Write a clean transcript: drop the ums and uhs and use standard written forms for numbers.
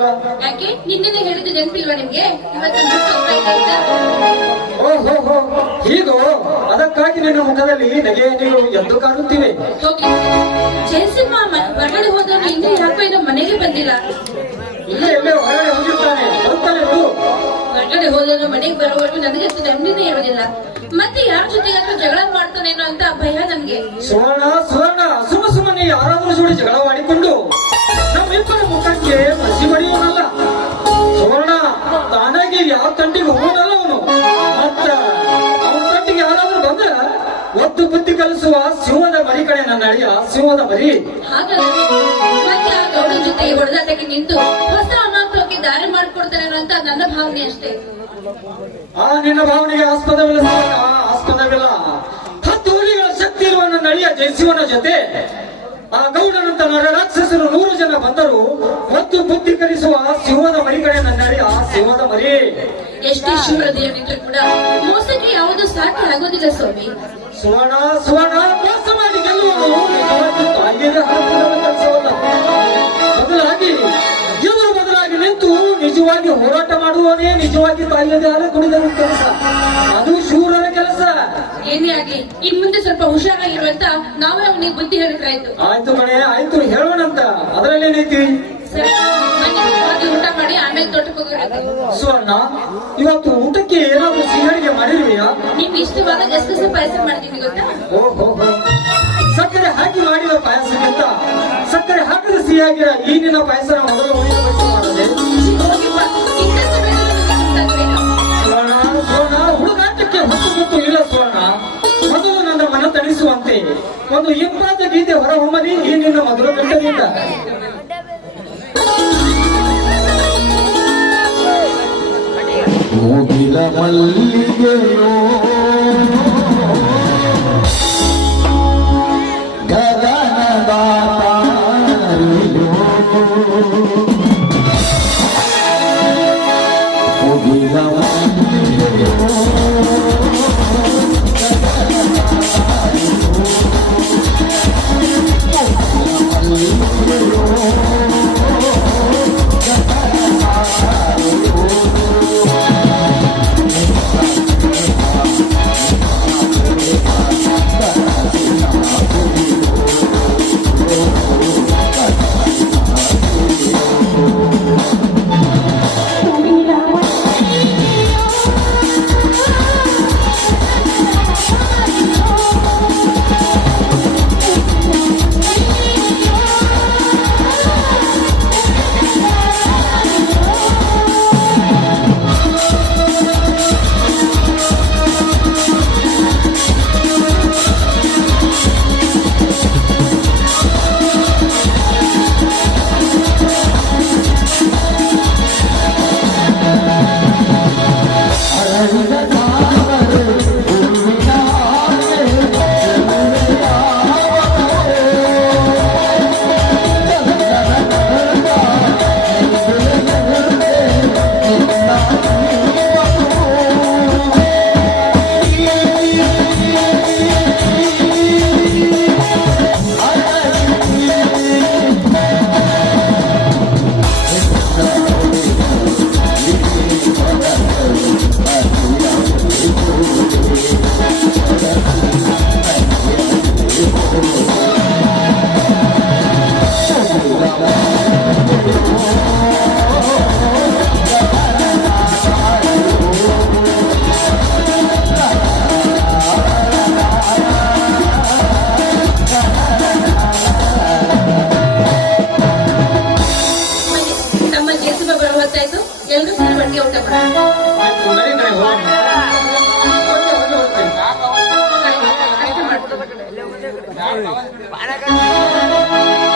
ಬಂದಿಲ್ಲಲ್ಲ. ಯಾಕೆ ನಿನ್ನೆ ಹೇಳಿದ್ದು ನೆನಪಿಲ್ವಾ ನಿಮ್ಗೆ? ಇವತ್ತು ಮುಟ್ಟು ಹೋಗ್ತಾ ಇದೆ ಅಂತ. ಓಹೋ ಹೀಗೋ, ಅದಕ್ಕಾಗಿ ನಿನ್ನ ಮುಖದಲ್ಲಿ ನಗೆ ನೀರು ಎದ್ದು ಕಾಣುತ್ತಿವೆ. ಹೋಗಿ ಜಯಸಿಂಹ ಹೊರಗಡೆ ಹೋದವನು ಇನ್ನೂ ಯಾಕೋ ಏನೋ ಮನೆಗೆ ಬಂದಿಲ್ಲ. ಇಲ್ಲೇ ಎಲ್ಲೇ ಹೊರಗಡೆ ಹೋಗಿರ್ತಾನೆ, ಬರ್ತಾನೆ ಬಿಡು. ಹೊರಗಡೆ ಹೋದವನು ಮನೆಗೆ ಬರುವವರೆಗೂ ನನಗೆ ನೆಮ್ಮದಿನೇ ಇರೋದಿಲ್ಲ. ಮತ್ತೆ ಯಾರ ಜೊತೆಗಾದ್ರೂ ಜಗಳ ಮಾಡ್ತಾನೇನೋ ಅಂತ ಭಯ ನನ್ಗೆ. ಸುವರ್ಣ ಸುಮ್ಮನೆ ಯಾರಾದ್ರೂ ಜೋಡಿ ಜಗಳವಾಡಿಕೊಂಡು ನಮ್ಮಿಬ್ಬರ ಮುಖಕ್ಕೆ ಮಸಿ ಬಡಿಯೋನಲ್ಲ. ಸುವರ್ಣ ತಾನಾಗಿ ಯಾವ ತಂಟಿಗೆ ಹೋಗೋನಲ್ಲ ಅವನು. ಮತ್ತ ಅವನ ತಂಟಿಗೆ ಯಾರಾದ್ರೂ ಬಂದ್ರೆ ಒದ್ದು ಬುದ್ಧಿ ಕಲಿಸುವ ಸಿಂಹದ ಮರಿ ಕಡೆ ನನ್ನ ಅಳಿಯ ಸಿಂಹದ ಮರಿ. ಹಾಗಾದ್ರೆ ಮತ್ತೆ ಆ ಗೌಡ ಜೊತೆ ಹೊಡೆದಾಟಕ್ಕೆ ನಿಂತು ಹೊಸ ಅನಾಥಕ್ಕೆ ದಾರಿ ಮಾಡ್ಕೊಡ್ತಾನೇನೋ ಅಂತ ನನ್ನ ಭಾವನೆ ಅಷ್ಟೇ. ಆ ನಿನ್ನ ಭಾವನೆಗೆ ಆಸ್ಪದವಿಲ್ಲ, ಆಸ್ಪದವಿಲ್ಲ. 10 ಹುಲಿಗಳ ಶಕ್ತಿ ಇರುವ ನನ್ನ ಅಳಿಯ ಜಯಸಿಂಹನ ಜೊತೆ ಆ ಗೌಡನಂತ ರಾಕ್ಷಸರು 100 ಜನ ಬಂದರು ಮತ್ತು ಬುದ್ಧಿ ಕಲಿಸುವ ಸಿಂಹದ ಮರಿ ಕಡೆ ನನ್ನ ಅಳಿಯ ಸಿಂಹದ ಮರಿ. ಎಷ್ಟೇ ಶೂರ ದೇವರಿದ್ರು ಕೂಡ ಮೋಸಕ್ಕೆ ಯಾವುದು ಸಾಧ್ಯ ಆಗೋದಿಲ್ಲ ಸ್ವಾಮಿ. ಸುವರ್ಣ ಮೋಸ ಮಾಡಿ ಗೆಲ್ಲುವನು ಕೆಲಸವಲ್ಲ. ಬದಲಾಗಿ ನಿಂತು ನಿಜವಾಗಿ ಹೋರಾಟ ಮಾಡುವವನೇ ನಿಜವಾಗಿ ತಾಯಿಯದೇ ಹಾಲು ಕುಡಿದ ಕೆಲಸ. ಅದು ಶೂರರ ಕೆಲಸ. ಏನೇ ಆಗ್ಲಿ ಇನ್ ಮುಂದೆ ಸ್ವಲ್ಪ ಹುಷಾರಾಗಿರುವಂತ ನಾವೇ ಅವನಿಗೆ ಬುದ್ಧಿ ಹೇಳಿದ್ರಾಯ್ತು. ಆಯ್ತು ಕಣೆ, ಆಯ್ತು ಹೇಳೋಣಂತ. ಅದರಲ್ಲೇನೈತಿ? ಸರಿ ಬನ್ನಿ, ಊಟ ಮಾಡಿ ಆಮೇಲೆ ತೋಟಕ್ಕೆ ಹೋಗೋಣ. ಸುವರ್ಣ, ಇವತ್ತು ಊಟಕ್ಕೆ ಏನಾದ್ರೂ ಸಿಹಿಯಾಡಿಗೆ ಮಾಡಿರುವೆಯಾ? ನಿಮ್ಗೆ ಇಷ್ಟವಾದ ಗಸಗಸೆ ಪಾಯಸ ಮಾಡಿದೀನಿ ಗೊತ್ತಾ? ಓಹೋ, ಸಕ್ಕರೆ ಹಾಕಿ ಮಾಡಿದ ಪಾಯಸಕ್ಕಿಂತ ಸಕ್ಕರೆ ಹಾಕದ ಸಿಹಿಯಾಗಿರ ಈ ನಿನ್ನ ಪಾಯಸ ಮೊದಲು ಮಾಡದೆ. ಸುವರ್ಣ, ಹುಡುಗಾಟಕ್ಕೆ ಹೊತ್ತು ಇಲ್ಲ ಸುವರ್ಣ. ಮೊದಲು ನನ್ನ ಮನ ತಣಿಸುವಂತೆ ಒಂದು ಇಂಪಾದ ಗೀತೆ ಹೊರಹೊಮ್ಮಲಿ ಈ ನಿನ್ನ ಮಧುರ ಕಂಠದಿಂದ. ಮುಗಿಲ ಮಲ್ಲಿಗೆಯೋ ಗಗನದ ತಾರೆಯೋ, ಮುಗಿಲ ಮಲ್ಲಿಗೆಯೋ ಎಲ್ಲರೂ ಸೇರಿ ಒಟ್ಟಿಗೆ ಊಟ ಮಾಡೋಣ.